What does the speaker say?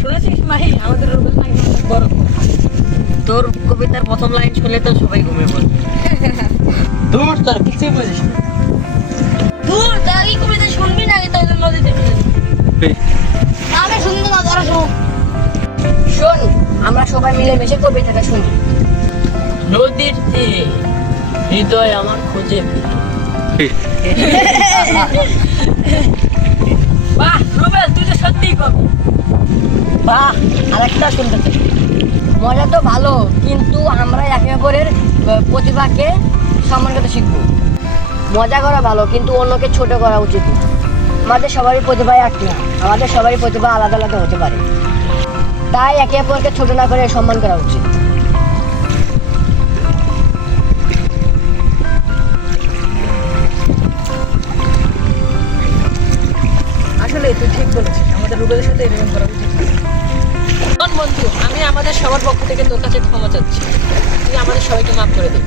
শুনেছিস মাহি আমাদের রুবেল নাকি অনেক বড়। তোর কবিতার প্রথম লাইন শুনলে তো সবাই ঘুমিয়ে পড়বে। দূর তোর কিছুই বুঝিস না। দূর দাঁড়িয়ে কবিতা শুনবি না তাই জন্য নদীতে ফেলে দিই। আমি শুনবো না তোরা শোন। শোন আমরা সবাই মিলে মিশে কবিতাটা শুনি। নদীর তীরে হৃদয় আমার খুঁজে ফিরে। বাহ রুবেল তুই তো সত্যিই কবি। বাহ আরেকটা শুনতে চাই। মজা তো ভালো কিন্তু আমরা একে অপরের প্রতিভাকে সম্মান করতে শিখবো। মজা করা ভালো কিন্তু অন্যকে ছোট করা উচিত না। আমাদের সবারই প্রতিভা এক না, আমাদের সবারই প্রতিভা আলাদা আলাদা হতে পারে, তাই একে অপরকে ছোট না করে সম্মান করা উচিত। আসলে তুই ঠিক বলেছিস, আমাদের রুবেলের সাথে এরকম করা উচিত। শোন বন্ধু, আমি আমাদের সবার পক্ষ থেকে তোর কাছে ক্ষমা চাচ্ছি, তুই আমাদের সবাইকে মাফ করে দে।